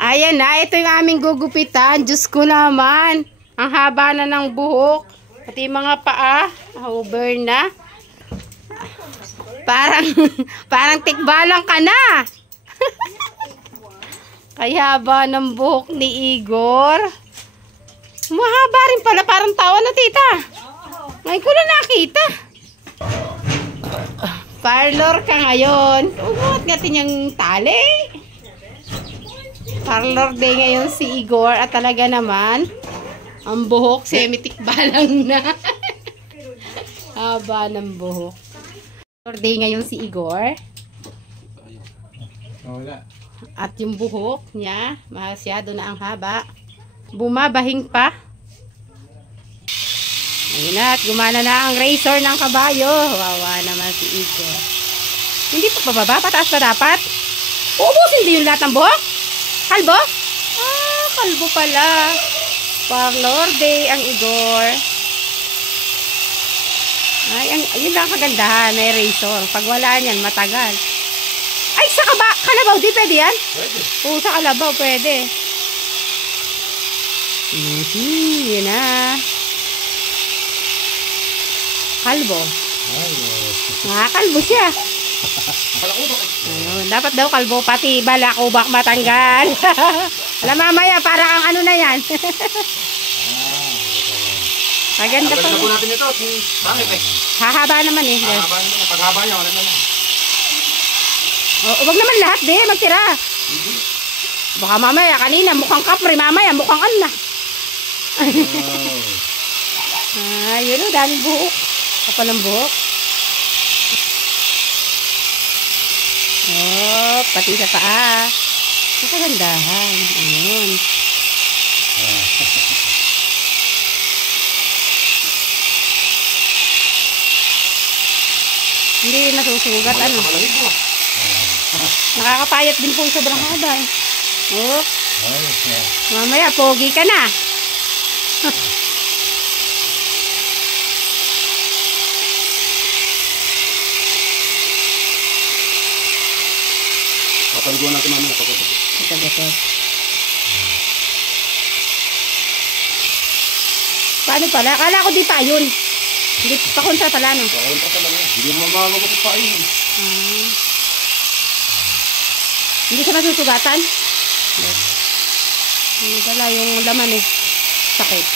Ayan na, ito yung aming gugupitan. Diyos ko naman. Ang haba na ng buhok. Pati mga paa. Over na. Parang tikbalang ka na. Kaya haba ng buhok ni Igor. Mahaba rin pala. Parang tawa na tita. Ngayon ko na nakita. Parlor ka ngayon. Umuot natin yung tali. Parlor day ngayon si Igor. At talaga naman, ang buhok semi-tikbalang na. Haba ng buhok. Parlor day ngayon si Igor. At yung buhok niya, masyado na ang haba. Bumabahing pa. Ayun na, at gumana na ang razor ng kabayo. Wawa naman si Igor. Hindi pa pababa? Pataas pa dapat? Uubusin din yung lahat ng buhok? Kalbo? Ah, kalbo pala. Parlor day ang Igor. Ay, yun lang kagandahan. May razor. Pag wala niyan, matagal. Ay, sa kalabaw, di pwede yan? Pwede. Oo, sa kalabaw, pwede. Yun na. Kalbo. Kalbo siya. Ayun, dapat daw kalbo, pati balakubak matanggal. Alam mamaya, para ang ano na yan. Maganda pa. Pagkakabal natin ito. Bakit eh? Hahaba naman eh. Hahaba naman. Paghaba niya, wala naman. Huwag naman lahat de, magtira. Baka mamaya, kanina mukhang kapre, mamaya mukhang ano. Yun o, daming buhok. Kapal ng buhok. Pati sa paa. Kagandahan. Ayun. Hindi nasusugat, ano. Nakakapayat din po sobrang haba eh. Mamaya, pogi ka na. Papaliguan natin mamaya. Ito. Paano pala? Akala ko di pa yun. Hindi pa kontra pala, no? Pakontra pala na. Hindi mo magagot pa yun. Hindi siya nasusugatan? Wala yung laman eh. Sakit.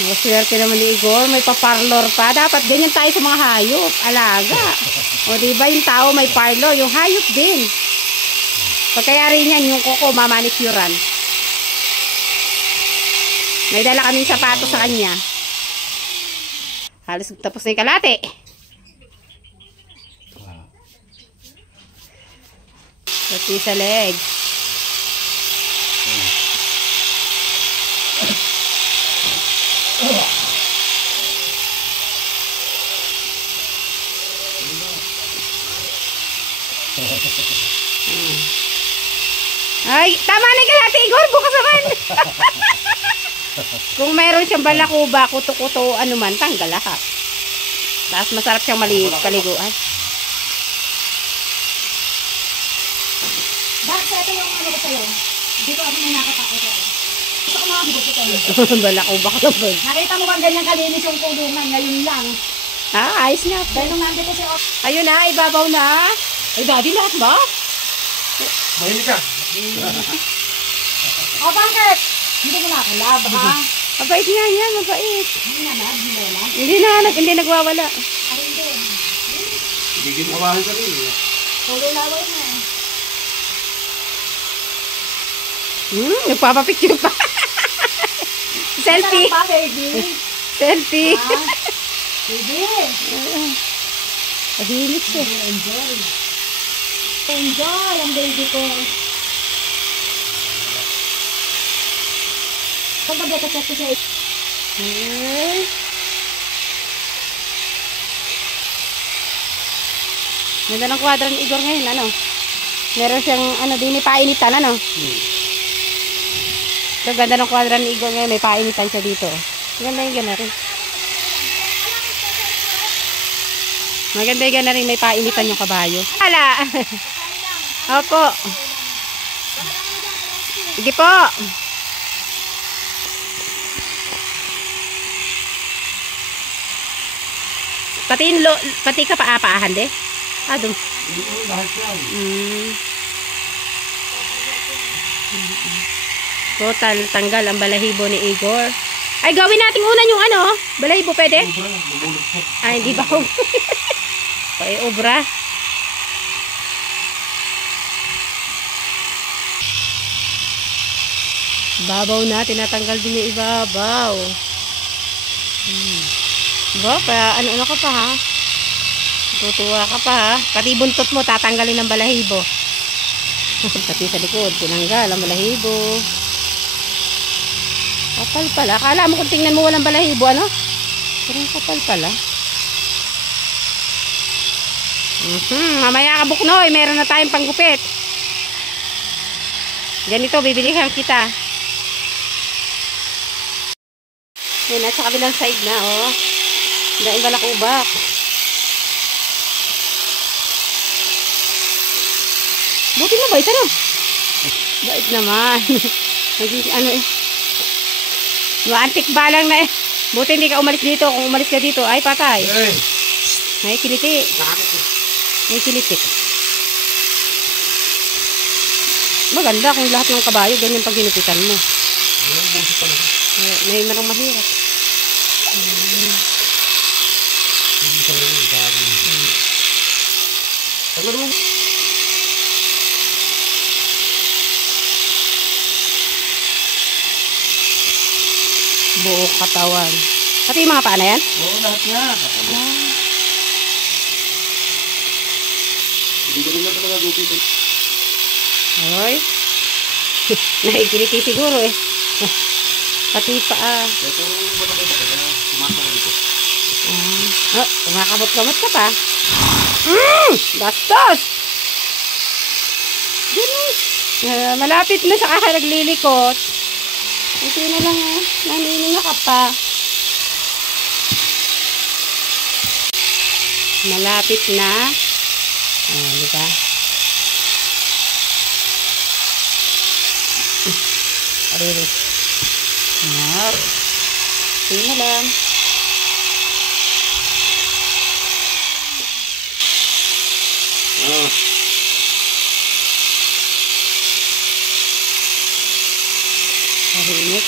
Swerte naman ni Igor. May pa-parlor pa. Dapat ganyan tayo sa mga hayop. Alaga. O diba yung tao may parlor. Yung hayop din. Pagkayari niyan yung kuko mamanikuran. May dala kaming sapatos sa kanya. Halos tapos na yung kalate. Pati sa legs. Ay, tama na yung kalate, Igor. Bukas naman. Kung mayroon siyang balakuba, kuto-kuto, ano man, tanggal lahat. Tapos masarap siyang paliguan. Bakit ito yung ano ko sa'yo? Dito ako may nakatakot ako. Gusto ko mga gusto ko. Balakuba ka lang ba? Nakita mo bang ganyan kalinis yung kulungan ngayon lang? Ayos nga. Dahil nung nandito si Ayun na, ibabaw na. Ay, daddy, lahat ba? Mahilig ka. Bakit? Hindi mo nakalab, ha? Mabait nga yan, mabait. Hindi na, Hindi nagwawala. Hindi ginawahan ka rin. Tuloy laway na eh. Nagpapapicture pa. Selfie. Ba, baby? Selfie. Baby. Mahilig siya. Enjoy ang baby ko. Kung pag-check ko siya. Ganda ng kwadro ni Igor ngayon, ano? Meron siyang, ano, din painitan, ano? So, ganda ng kwadro ni Igor ngayon, may painitan siya dito. Ganda yung gana rin. Maganda yung gana rin, may painitan yung kabayo. Hala! Opo. Sige po. Pati ka paapahan de? Dun. Total, tanggal ang balahibo ni Igor. Ay, gawin natin una yung ano, balahibo, pwede? Ay, hindi ba ko? Ay, obra. Babaw na, tinatanggal din yung ibabaw. Ba, ano ka pa ha? Tutuwa ka pa ha? Pati buntot mo, tatanggalin ng balahibo. Pati sa likod, tinanggal ang balahibo. Kapal pala. Akala mo kung tingnan mo walang balahibo, ano? Pero kapal pala. Mamaya ka Buknoy, meron na tayong panggupit. Ganito, bibilihan kita. Yan, at sa kabilang side na, oh. Daing balakubak. Buti mabait, ano? Bait naman. Ano eh. Antik balang na eh. Buti hindi ka umalis dito. Kung umalis ka dito, ay patay. May kiliti. May kiliti. Maganda kung lahat ng kabayo ganyan pag ginupitan mo. May marang mahirap. Buong katawan. Pati yung mga paa na yan? Oo, lahat nga. Hindi ko nila talaga gupitin. Hoy. Nakikiliti siguro eh. Pati paa. Ito, wala kayo baka na sumasama dito. Kumakamot-kamot ka pa. Bastos! Malapit na sa naglilikot. Ito na lang naninga ka pa. Malapit na. Diba? Ayun. Ito na lang. Marinig.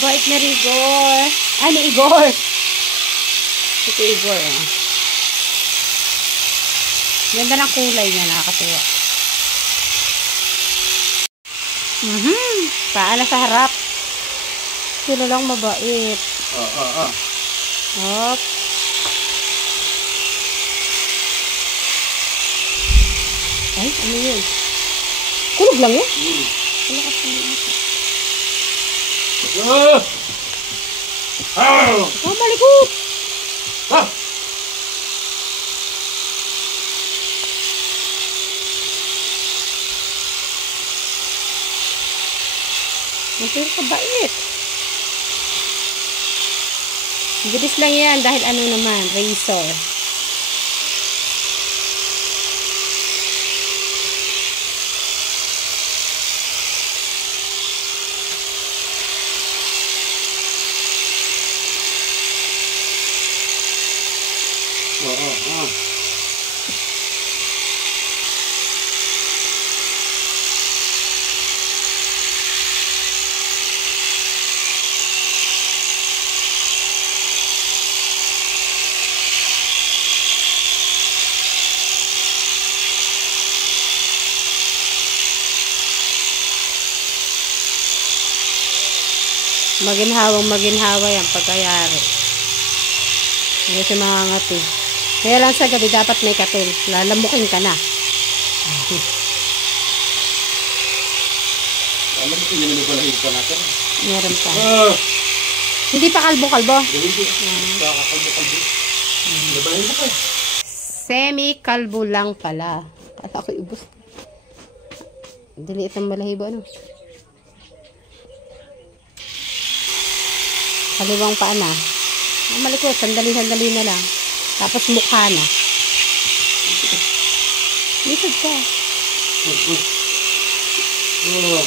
Bait na Igor. Ni Igor. Ito Igor. Ganda ng kulay niya, nakakatuwa. Paala sa harap. Sila lang mabait. Hop. Ay, ano yun? Kulog lang yun? Malakas na yun. Malikot! Masir ka bait. Bilis lang yan dahil ano naman, razor. Maginhawa yung pagkayari. Hindi siya makangati. Kaya lang sa gabi dapat may katil. Lalamukin ka na. Alam mo, hindi naman balahid pa natin. Meron pa. Hindi pa kalbo-kalbo. Hindi. Kakakalbo-kalbo. Nabalahid pa eh. Semi-kalbo lang pala. Kala ko ubos. Diliit ang balahibo, ano? Kaliwang paa na. Malikot, sandali-sandali na lang. Tapos mukha na. Lisod ka. Oh.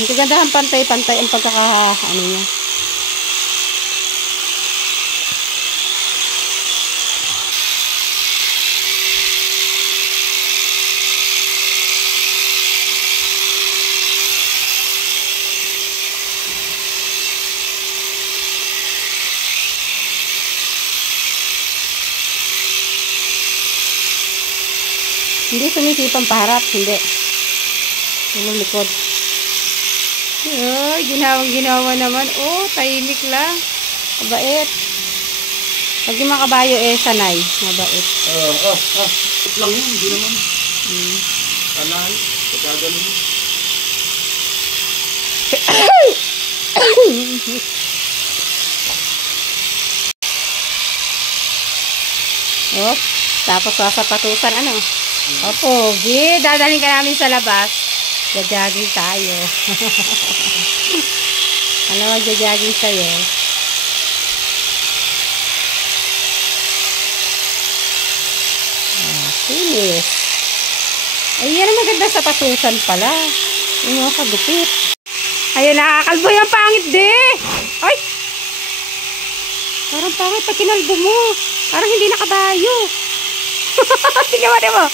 Ang kagandahan, pantay-pantay ang ano niya. Hindi sumisipang paharap, hindi. Yung likod. Ay, ginawa naman. Oh, tahimik lang. Mabait. Pag yung mga kabayo sanay. Mabait. Ito lang yun, hindi naman. Sanay, pagkagaling. Oh, tapos sasapatusan, ano? Opo, dadalhin ka namin sa labas. Jajaging tayo. Ano mag-jajaging sa'yo? Finish. Ay, yan ang maganda sa patusan pala. Yung mga kagupit. Ayun, nakakalbo yung pangit, de. Ay! Parang pangit pag kinalbo mo. Parang hindi nakabayo. Tingnan mo.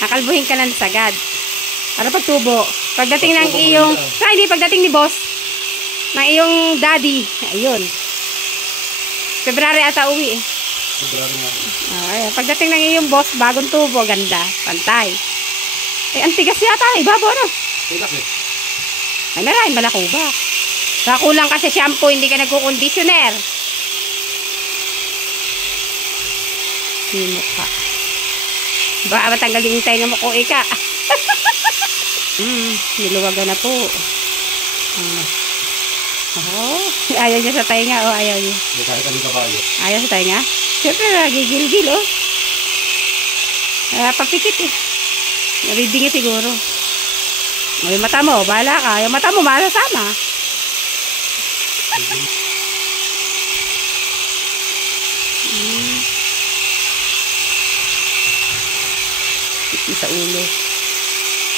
Nakalbuhin ka lang sagad. Para pagtubo. Pagdating ng iyong... hindi, pagdating ni boss. Ng iyong daddy. Ayun. February ata uwi eh. February nga. Ayun. Pagdating ng iyong boss, bagong tubo. Ganda. Pantay. Eh, antigas yata. Ibabo, no? Tigas eh. Ay, narahin balakuba. Kakulang kasi shampoo, hindi ka nagkukonditioner. Himo ka. Baka matanggalin yung tayo mo kung ika. Niluwagan na po. Ayaw niya sa tayo nga. Ayaw niya. May kahit anong kabayo. Ayaw sa tayo nga. Siyempre, nagigil-gil, papikit eh. Nabibingi siguro. Yung mata mo, bahala ka. Yung mata mo, malasama. Sa ulo.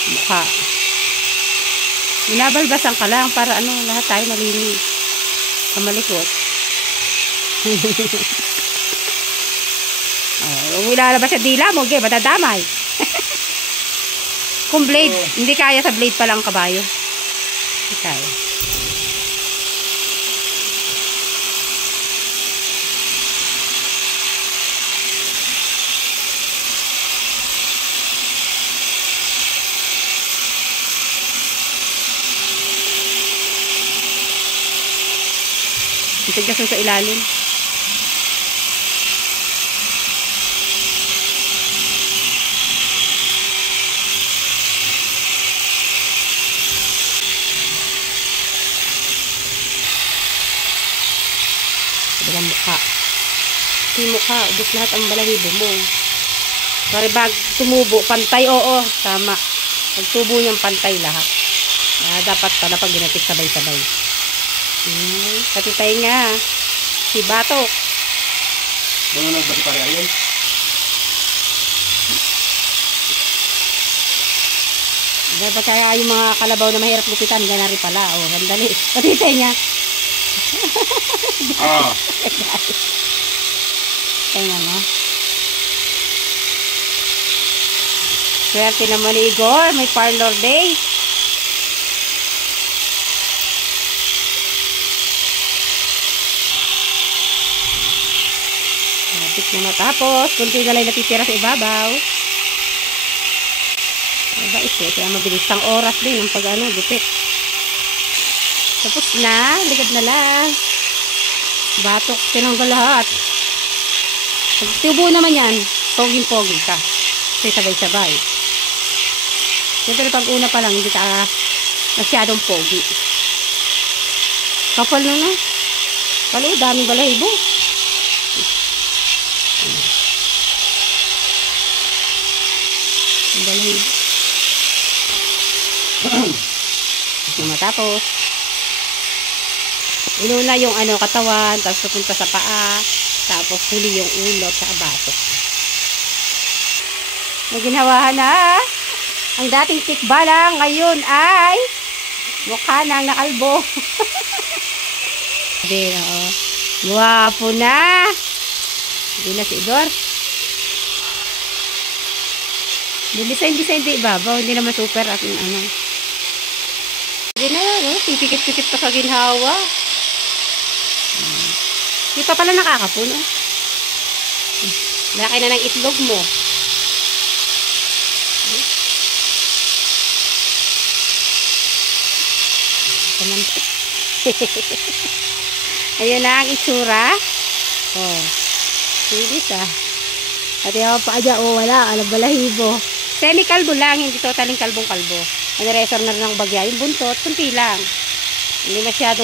Mukha. Binabalbasan ka lang para lahat tayo malinis. Kamalikot. Ilalabas sa dila mo, madadamay. Kung blade, hindi kaya sa blade pa lang kabayo. Hindi kaya. Itigas sa ilalim. Dalang mukha. Yung mukha, ubos lahat ang balahibo mo. Pare bag tumubo, pantay, oo, tama. Pag tubo niyang pantay lahat. Dapat pala pag ginapit sabay-sabay. Katitay nga. Si Batok. Ano nang pati pare ayun? Dapat kaya yung mga kalabaw na mahirap lupitan, ganari pala. Oh, gandali. Katitay nga. Kaya nga. Swerte naman ni Igor. May parlor day. Malapit na matapos. Kunti na lang natitira sa ibabaw. Mabait eh. Kaya mabilis pang oras din ang gupit. Tapos na. Ligad na lang. Batok. Tinanggal lahat. Pag tubo naman yan, poging-pogi ka. Kasi sabay-sabay. Siyempre pag una pa lang, hindi ka masyadong pogi. Kapal na na. Palo, daming balahibo. Balahibo. Matapos. Inuna yung katawan, tapos pupunta sa paa, tapos huli yung ulo sa batok. Naginawahan na. Ang dating tikbalang ngayon ay mukha nang nakalbo. Hindi na, oh. Guwapo na. Hindi na si Igor. Design di ibabaw. Hindi naman super at Hindi na yun, oh. Pipikit-pikit pa sa ginhawa. Hindi pa pala nakakapun, oh. Laki na ng itlog mo. Ayan na ang itsura. Oh. Silis ah. At yung paaja, oh wala. Alam balahibo. Semi-kalbo lang. Hindi totaling kalbong-kalbo. Aniresor na rin ng bagya. Yung buntot, kunti lang. Hindi masyado.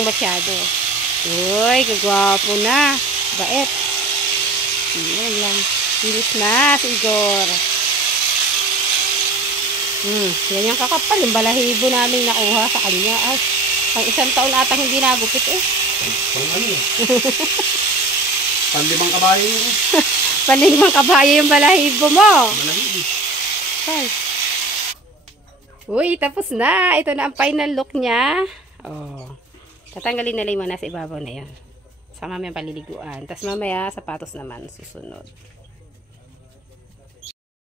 Uy, gagwapo na. Bait. Ayan lang. Silis na, si Igor. Yan yung kakapal. Yung balahibo namin nakuha sa kanya. Ay, pang 1 taon atang hindi nagupit eh. Pang ano eh. Panlimang kabayo yun. Panlimang kabayo yung balahibo mo. Balahibo. Ay. Uy, tapos na. Ito na ang final look niya. Oh. Tatanggalin na lang muna sa ibabaw na yan. Sa mamaya paliliguan. Tapos mamaya sapatos naman susunod.